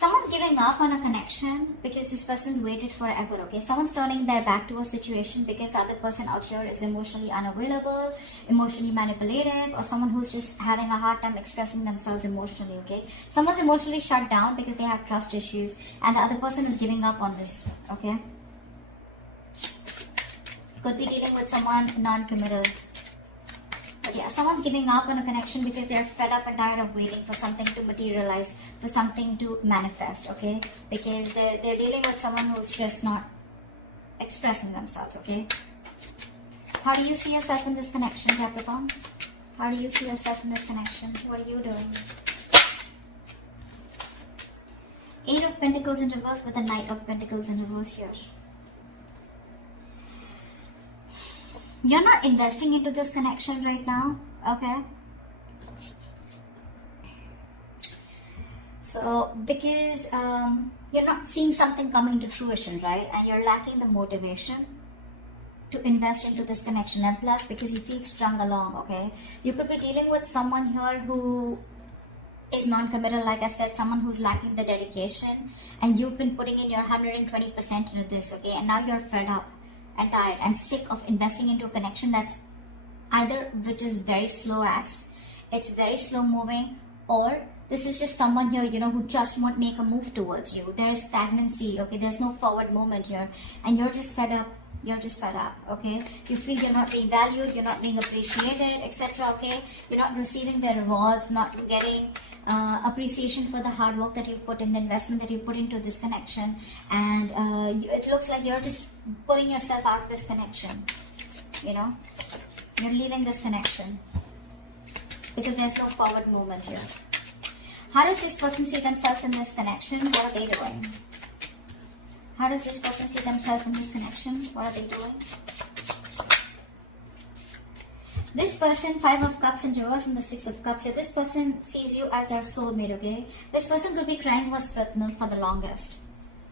Someone's giving up on a connection because this person's waited forever, okay? Someone's turning their back to a situation because the other person out here is emotionally unavailable, emotionally manipulative, or someone who's just having a hard time expressing themselves emotionally, okay? Someone's emotionally shut down because they have trust issues, and the other person is giving up on this, okay? Could be dealing with someone non-committal. Yeah, someone's giving up on a connection because they're fed up and tired of waiting for something to materialize, for something to manifest, okay? Because they're dealing with someone who's just not expressing themselves, okay? How do you see yourself in this connection, Capricorn? How do you see yourself in this connection? What are you doing? Eight of Pentacles in reverse with a Knight of Pentacles in reverse here. You're not investing into this connection right now, okay? So, because you're not seeing something coming to fruition, right? And you're lacking the motivation to invest into this connection. And plus, because you feel strung along, okay? You could be dealing with someone here who is non-committal, like I said, someone who's lacking the dedication. And you've been putting in your 120% into this, okay? And now you're fed up and tired and sick of investing into a connection that's either which is very slow as it's very slow moving, or this is just someone here, you know, who just won't make a move towards you. There is stagnancy, okay? There's no forward movement here, and you're just fed up. You're just fed up, okay? You feel you're not being valued, you're not being appreciated, etc., okay? You're not receiving the rewards, not getting appreciation for the hard work that you've put in, the investment that you put into this connection, and it looks like you're just pulling yourself out of this connection, you know? You're leaving this connection because there's no forward movement here. How does this person see themselves in this connection? What are they doing? How does this person see themselves in this connection? What are they doing? This person, 5 of Cups in reverse and the 6 of Cups here. This person sees you as their soulmate, okay? This person could be crying over spilt milk for the longest.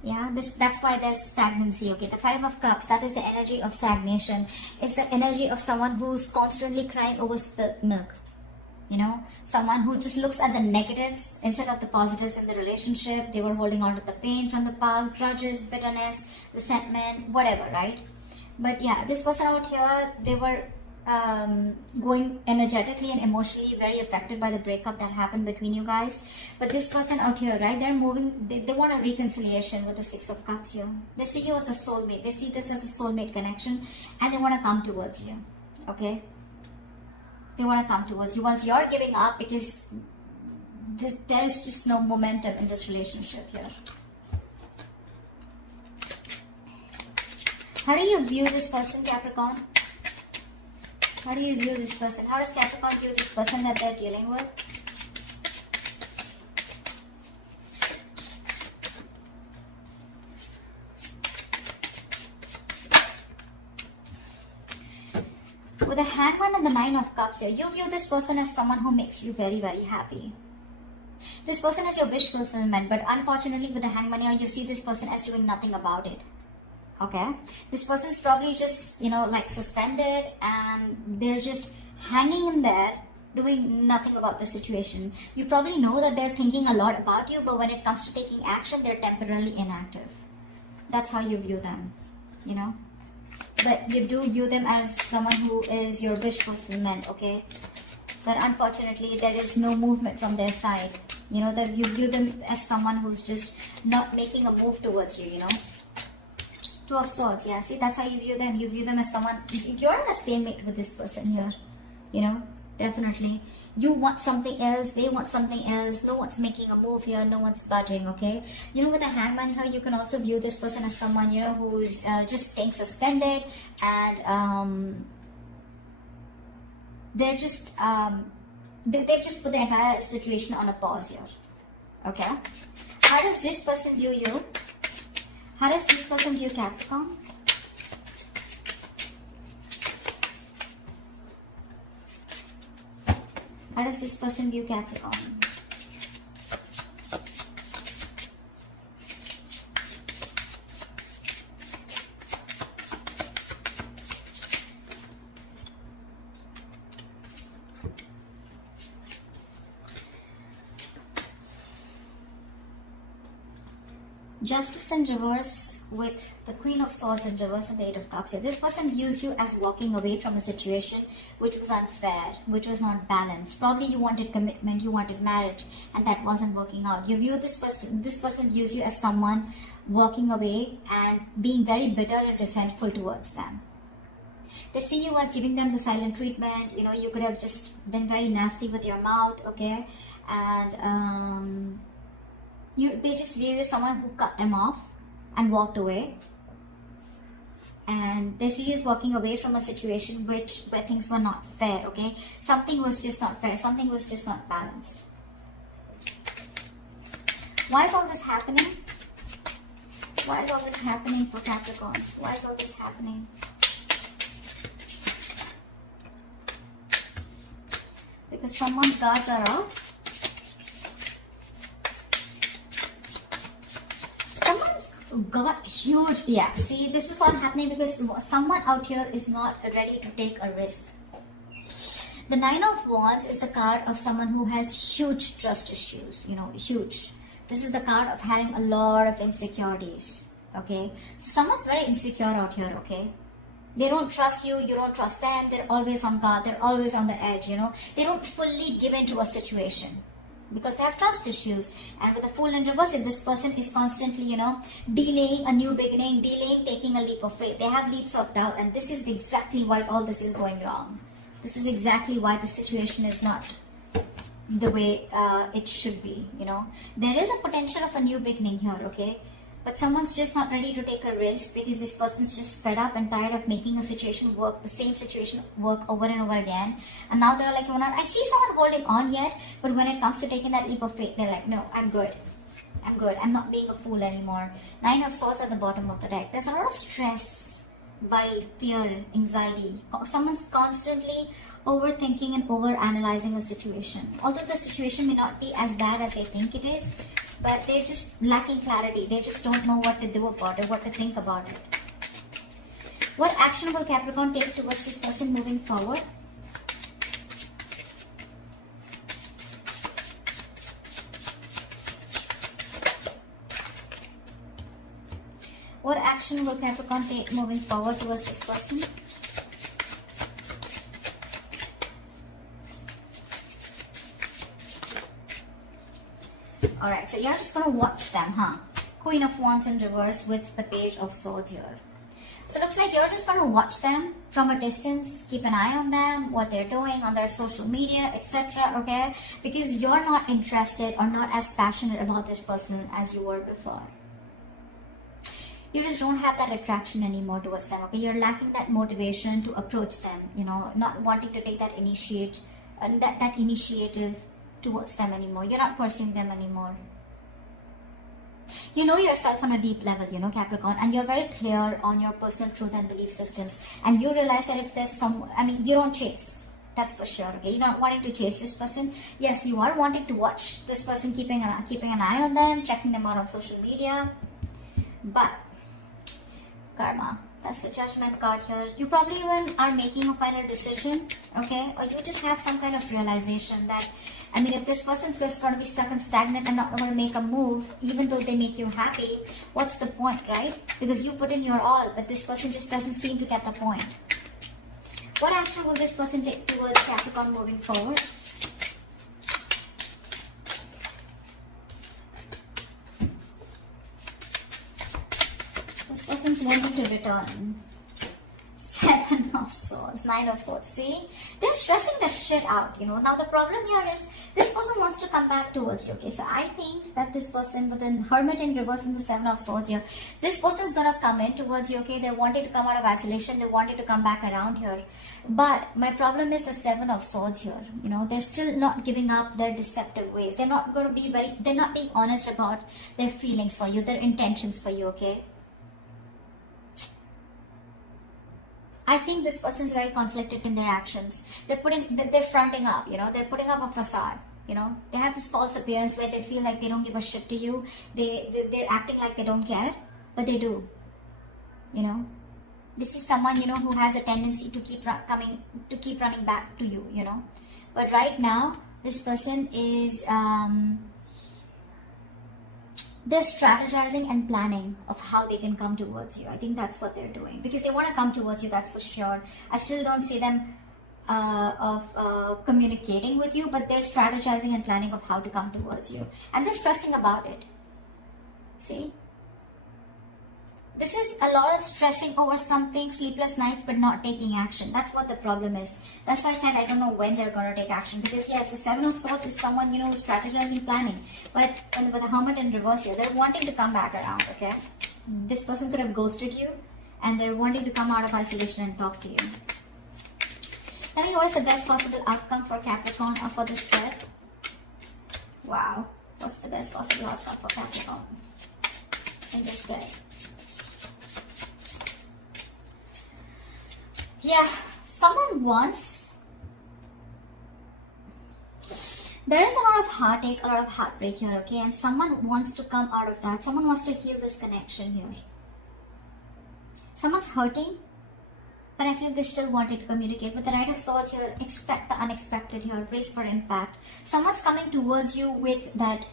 Yeah, that's why there's stagnancy, okay? The 5 of Cups, that is the energy of stagnation. It's the energy of someone who's constantly crying over spilt milk. You know, someone who just looks at the negatives instead of the positives in the relationship. They were holding on to the pain from the past, grudges, bitterness, resentment, whatever, right? But yeah, this person out here, they were going energetically and emotionally very affected by the breakup that happened between you guys. But this person out here, right, they're moving, they want a reconciliation with the 6 of Cups here. They see you as a soulmate. They see this as a soulmate connection, and they want to come towards you, okay? They want to come towards you once you're giving up, because there's just no momentum in this relationship here. How do you view this person, Capricorn? How do you view this person? How does Capricorn view this person that they're dealing with? With the Hangman and the 9 of Cups here, you view this person as someone who makes you very, very happy. This person is your wish fulfillment, but unfortunately with the Hangman here, you see this person as doing nothing about it. Okay? This person is probably just, you know, like suspended, and they're just hanging in there, doing nothing about the situation. You probably know that they're thinking a lot about you, but when it comes to taking action, they're temporarily inactive. That's how you view them, you know? But you do view them as someone who is your wish fulfillment, okay? But unfortunately, there is no movement from their side. You know, that you view them as someone who's just not making a move towards you, you know? 2 of Swords, yeah. See, that's how you view them. You view them as someone, you're in a stalemate with this person here, you know? Definitely. You want something else, they want something else. No one's making a move here, no one's budging, okay? You know, with the Hangman here, you can also view this person as someone, you know, who's just staying suspended, and they're just, they've just put the entire situation on a pause here, okay? How does this person view you? How does this person view Capricorn? How does this person view Capricorn? Justice in reverse with the Queen of Swords in reverse and the Eight of Cups here. This person views you as walking away from a situation which was unfair, which was not balanced. Probably you wanted commitment, you wanted marriage, and that wasn't working out. You view this person views you as someone walking away and being very bitter and resentful towards them. They see you as giving them the silent treatment. You know, you could have just been very nasty with your mouth, okay? And they just view you as someone who cut them off and walked away. And they see you as walking away from a situation where things were not fair, okay? Something was just not fair. Something was just not balanced. Why is all this happening? Why is all this happening for Capricorn? Why is all this happening? Because someone's guards are out. Someone's got huge, yeah, see, this is all happening because someone out here is not ready to take a risk. The Nine of Wands is the card of someone who has huge trust issues, you know, huge. This is the card of having a lot of insecurities, okay? So someone's very insecure out here, okay? They don't trust you, you don't trust them, they're always on guard, they're always on the edge, you know. They don't fully give in to a situation because they have trust issues. And with the Fool in reverse, this person is constantly, you know, delaying a new beginning, delaying taking a leap of faith. They have leaps of doubt, and this is exactly why all this is going wrong. This is exactly why the situation is not the way it should be, you know. There is a potential of a new beginning here, okay? But someone's just not ready to take a risk because this person's just fed up and tired of making a situation work, the same situation work over and over again. And now they're like, you know, I see someone holding on yet, but when it comes to taking that leap of faith, they're like, no, I'm good. I'm good. I'm not being a fool anymore. Nine of Swords at the bottom of the deck. There's a lot of stress, worry, fear, anxiety. Someone's constantly overthinking and over-analyzing a situation. Although the situation may not be as bad as they think it is, but they're just lacking clarity. They just don't know what to do about it, what to think about it. What action will Capricorn take towards this person moving forward? What action will Capricorn take moving forward towards this person? Alright, so you're just going to watch them, huh? Queen of Wands in reverse with the Page of Swords here. So it looks like you're just going to watch them from a distance, keep an eye on them, what they're doing on their social media, etc. Okay? Because you're not interested or not as passionate about this person as you were before. You just don't have that attraction anymore towards them, okay? You're lacking that motivation to approach them, you know, not wanting to take that initiative towards them anymore. You're not pursuing them anymore. You know yourself on a deep level, you know, Capricorn, and you're very clear on your personal truth and belief systems. And you realize that if there's you don't chase. That's for sure, okay? You're not wanting to chase this person. Yes, you are wanting to watch this person, keeping an eye on them, checking them out on social media. But karma, that's the Judgment card here. You probably even are making a final decision, okay? Or you just have some kind of realization that, if this person's just going to be stuck and stagnant and not going to make a move, even though they make you happy, what's the point, right? Because you put in your all, but this person just doesn't seem to get the point. What action will this person take towards Capricorn moving forward? This person's wanting to return. Seven of Swords, Nine of Swords. See, they're stressing the shit out, you know. Now the problem here is this person wants to come back towards you, okay? So I think that this person with the Hermit in reverse and the Seven of Swords here, this person is gonna come in towards you, okay? They're wanting to come out of isolation, they wanted to come back around here. But my problem is the Seven of Swords here, you know. They're still not giving up their deceptive ways. They're not going to be they're not being honest about their feelings for you, their intentions for you, okay? I think this person is very conflicted in their actions. They're fronting up, you know. They're putting up a facade, you know. They have this false appearance where they feel like they don't give a shit to you. They're acting like they don't care, but they do, you know. This is someone, you know, who has a tendency to keep running back to you, you know. But right now, this person is they're strategizing and planning of how they can come towards you. I think that's what they're doing, because they want to come towards you, that's for sure. I still don't see them communicating with you, but they're strategizing and planning of how to come towards you, and they're stressing about it. See, this is a lot of stressing over something, sleepless nights, but not taking action. That's what the problem is. That's why I said I don't know when they're going to take action, because yes, the Seven of Swords is someone, you know, who's strategizing, planning, but with the Hermit in reverse here, they're wanting to come back around. Okay, this person could have ghosted you, and they're wanting to come out of isolation and talk to you. Tell me, what is the best possible outcome for Capricorn or for this spread? Wow, what's the best possible outcome for Capricorn in this spread? Yeah, someone wants... There is a lot of heartache, a lot of heartbreak here, okay? And someone wants to come out of that. Someone wants to heal this connection here. Someone's hurting, but I feel they still wanted to communicate. With the Knight of Swords here, expect the unexpected here, brace for impact. Someone's coming towards you with that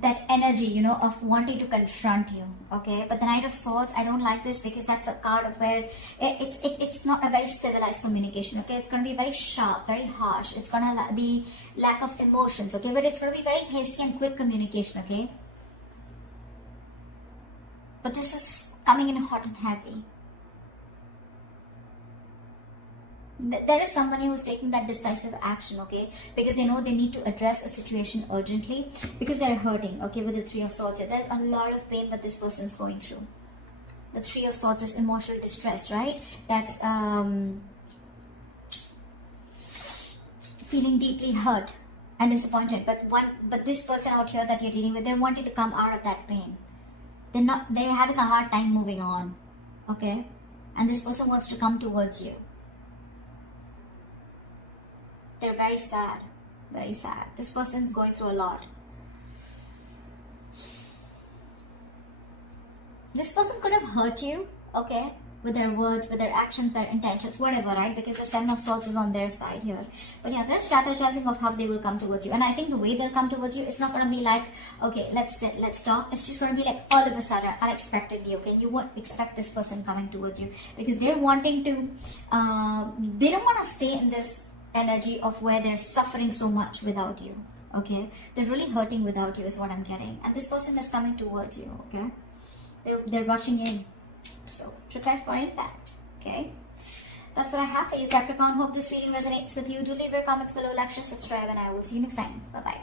that energy, you know, of wanting to confront you, okay? But the Knight of Swords, I don't like this, because that's a card of where it's not a very civilized communication, okay? It's going to be very sharp, very harsh. It's going to be lack of emotions, okay? But it's going to be very hasty and quick communication, okay? But this is coming in hot and heavy. There is somebody who's taking that decisive action, okay? Because they know they need to address a situation urgently, because they're hurting, okay? With the Three of Swords here, there's a lot of pain that this person's going through. The Three of Swords is emotional distress, right? That's feeling deeply hurt and disappointed. But this person out here that you're dealing with, they're wanting to come out of that pain. They're having a hard time moving on, okay? And this person wants to come towards you. They're very sad, very sad. This person's going through a lot. This person could have hurt you, okay, with their words, with their actions, their intentions, whatever, right? Because the Seven of Swords is on their side here. But yeah, they're strategizing of how they will come towards you. And I think the way they'll come towards you, it's not going to be like, okay, let's sit, let's talk. It's just going to be like all of a sudden, unexpectedly, okay? You won't expect this person coming towards you, because they're wanting to, they don't want to stay in this energy of where they're suffering so much without you, okay? They're really hurting without you is what I'm getting. And this person is coming towards you, okay? They're rushing in. So prepare for impact, okay? That's what I have for you, Capricorn. Hope this reading resonates with you. Do leave your comments below, like, share, subscribe, and I will see you next time. Bye-bye.